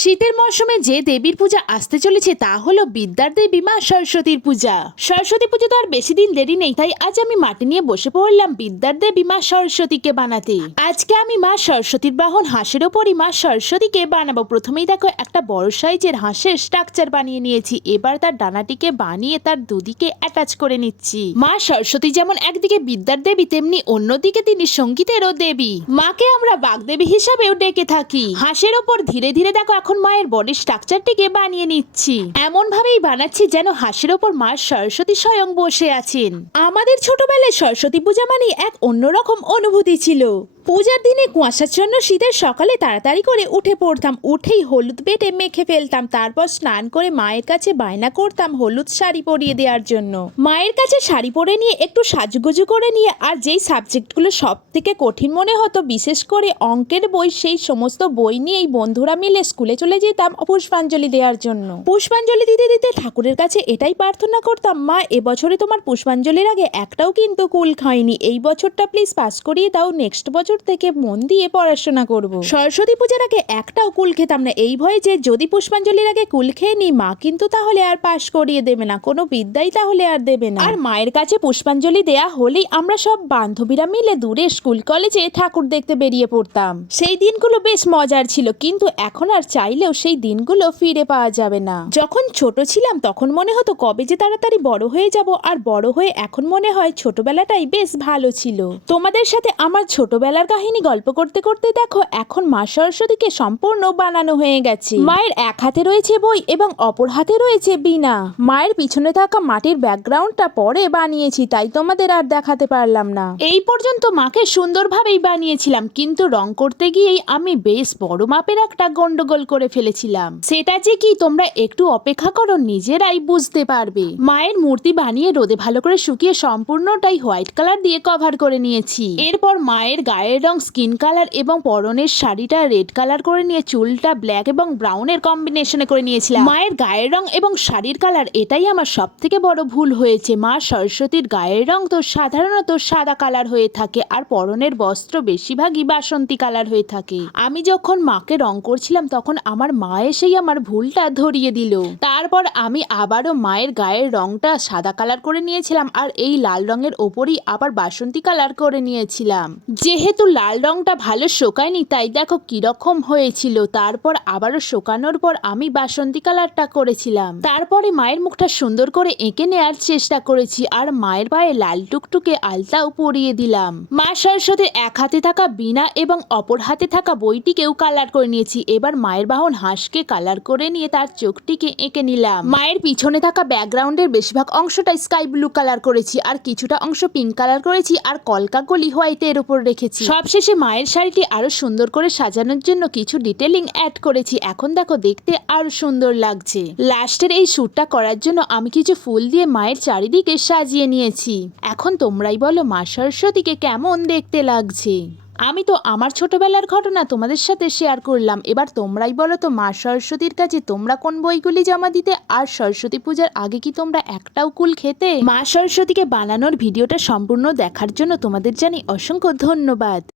শীতের মরশুমে যে দেবীর পূজা আসতে চলেছে, তা হলো বিদ্যার দেবী মা সরস্বতীর পূজা। সরস্বতী পুজো তো আর বেশি দিন দেরি নেই, তাই আজ আমি মাটি নিয়ে বসে পড়লাম বিদ্যার দেবী মা সরস্বতীকে বানাতে। আজকে আমি মা সরস্বতীর বাহন, হাঁসের ওপরই মা সরস্বতীকে বানাবো। প্রথমেই দেখো একটা বড় সাইজের হাঁসের স্ট্রাকচার বানিয়ে নিয়েছি। এবার তার ডানাটিকে বানিয়ে তার দুদিকে অ্যাটাচ করে নিচ্ছি। মা সরস্বতী যেমন একদিকে বিদ্যার দেবী, তেমনি অন্যদিকে তিনি সঙ্গীতেরও দেবী। মাকে আমরা বাগদেবী হিসাবেও ডেকে থাকি। হাঁসের ওপর ধীরে ধীরে দেখো এখন মায়ের বডি স্ট্রাকচারটিকে বানিয়ে নিচ্ছি। এমন ভাবেই বানাচ্ছি যেন হাসির ওপর মা সরস্বতী স্বয়ং বসে আছেন। আমাদের ছোটবেলায় সরস্বতী পূজা মানে এক অন্যরকম অনুভূতি ছিল। পূজার দিনে কুয়াশার জন্য শীতের সকালে তাড়াতাড়ি করে উঠে পড়তাম। উঠেই হলুদ বেটে মেখে ফেলতাম। তারপর স্নান করে মায়ের কাছে বায়না করতাম হলুদ শাড়ি পরিয়ে দেওয়ার জন্য। মায়ের কাছে শাড়ি পরে নিয়ে একটু সাজুগুজু করে নিয়ে আর যেই সাবজেক্টগুলো সব থেকে কঠিন মনে হতো, বিশেষ করে অঙ্কের বই, সেই সমস্ত বই নিয়েই বন্ধুরা মিলে স্কুলে চলে যেতাম পুষ্পাঞ্জলি দেওয়ার জন্য। পুষ্পাঞ্জলি দিতে দিতে ঠাকুরের কাছে এটাই প্রার্থনা করতাম, মা, এবছরে তোমার পুষ্পাঞ্জলির আগে একটাও কিন্তু কুল খায়নি এই বছরটা প্লিজ পাস করিয়ে দাও নেক্সট বছর থেকে মন দিয়ে পড়াশোনা করব। সরস্বতী পূজার আগে একটাও কুল খেতাম না। এই ভয়ে যে যদি পুষ্পাঞ্জলির আগে কুল খেয়ে নি মা কিন্তু তাহলে আর পাশ করিয়ে দেবে না। কোনো বিদ্যাই তাহলে আর দেবে না। আর মায়ের কাছে পুষ্পাঞ্জলি দেয়া হলেই আমরা সব বান্ধবীরা মিলে দূরে স্কুল কলেজে ঠাকুর দেখতে বেরিয়ে পড়তাম। সেই দিনগুলো বেশ মজার ছিল কিন্তু এখন আর চাইলেও সেই দিনগুলো ফিরে পাওয়া যাবে না। যখন ছোট ছিলাম তখন মনে হতো কবে যে তাড়াতাড়ি বড় হয়ে যাব আর বড় হয়ে এখন মনে হয় ছোটবেলাটাই বেশ ভালো ছিল। তোমাদের সাথে আমার ছোটবেলার কাহিনী গল্প করতে করতে দেখো, এখন মা সরস্বতীকে সম্পূর্ণ বানানো হয়ে গেছে। মায়ের এক হাতে রয়েছে বই এবং অপর হাতে রয়েছে বীণা। মায়ের পিছনে থাকা মাটির ব্যাকগ্রাউন্ডটা পরে বানিয়েছি, তাই তোমাদের আর দেখাতে পারলাম না। এই পর্যন্ত মাকে সুন্দরভাবেই বানিয়েছিলাম, কিন্তু রং করতে গিয়েই আমি বেশ বড় মাপের একটা গন্ডগোল করে ফেলেছিলাম। সেটা যে কি, তোমরা একটু অপেক্ষা করো, নিজেরাই বুঝতে পারবে। মায়ের মূর্তি বানিয়ে রোদে ভালো করে শুকিয়ে সম্পূর্ণটাই হোয়াইট কালার দিয়ে কভার করে নিয়েছি। এরপর মায়ের গায়ের রং স্কিন কালার এবং পরনের শাড়িটা রেড কালার করে নিয়ে চুলটা ব্ল্যাক এবং ব্রাউনের কম্বিনেশনে করে নিয়েছিলাম। মায়ের গায়ের রং এবং শাড়ির কালার, এটাই আমার সব থেকে বড় ভুল হয়েছে। মা সরস্বতীর গায়ের রং তো সাধারণত সাদা কালার হয়ে থাকে আর পরনের বস্ত্র বেশিরভাগই বাসন্তী কালার হয়ে থাকে। আমি যখন মাকে রং করছিলাম তখন আমার মা এসেই আমার ভুলটা ধরিয়ে দিল। তারপর আমি আবারও মায়ের গায়ের রংটা সাদা কালার করে নিয়েছিলাম আর এই লাল রঙের ওপরই আবার বাসন্তী কালার করে নিয়েছিলাম। যেহেতু লাল রংটা ভালো শোকায়নি, তাই দেখো কীরকম হয়েছিল। তারপর আবারও শোকানোর পর আমি বাসন্তী কালারটা করেছিলাম। তারপরে মায়ের মুখটা সুন্দর করে এঁকে নেওয়ার চেষ্টা করেছি আর মায়ের পায়ে লাল টুকটুকে আলতাও পরিয়ে দিলাম। মা সরস্বতীর এক হাতে থাকা বীণা এবং অপর হাতে থাকা বইটিকেও কালার করে নিয়েছি। এবার মায়ের বাহন হাঁসকে কালার করে নিয়ে তার চোখটিকে এঁকে নিলাম। মায়ের পিছনে থাকা ব্যাকগ্রাউন্ডের বেশিরভাগ অংশটা স্কাই ব্লু কালার করেছি আর কিছুটা অংশ পিঙ্ক কালার করেছি আর কলকা গলি হোয়াইটের উপর রেখেছি। সবশেষে মায়ের শাড়িটি আরও সুন্দর করে সাজানোর জন্য কিছু ডিটেলিং অ্যাড করেছি। এখন দেখো দেখতে আরও সুন্দর লাগছে। লাস্টের এই শ্যুটটা করার জন্য আমি কিছু ফুল দিয়ে মায়ের চারিদিকে সাজিয়ে নিয়েছি। এখন তোমরাই বলো মা সরস্বতীকে কেমন দেখতে লাগছে। আমি তো আমার ছোটবেলার ঘটনা তোমাদের সাথে শেয়ার করলাম। এবার তোমরাই বলো তো মা সরস্বতীর কাছে তোমরা কোন বইগুলি জমা দিতে? আর সরস্বতী পূজার আগে কি তোমরা একটাও কুল খেতে? মা সরস্বতীকে বানানোর ভিডিওটা সম্পূর্ণ দেখার জন্য তোমাদের জানি অসংখ্য ধন্যবাদ।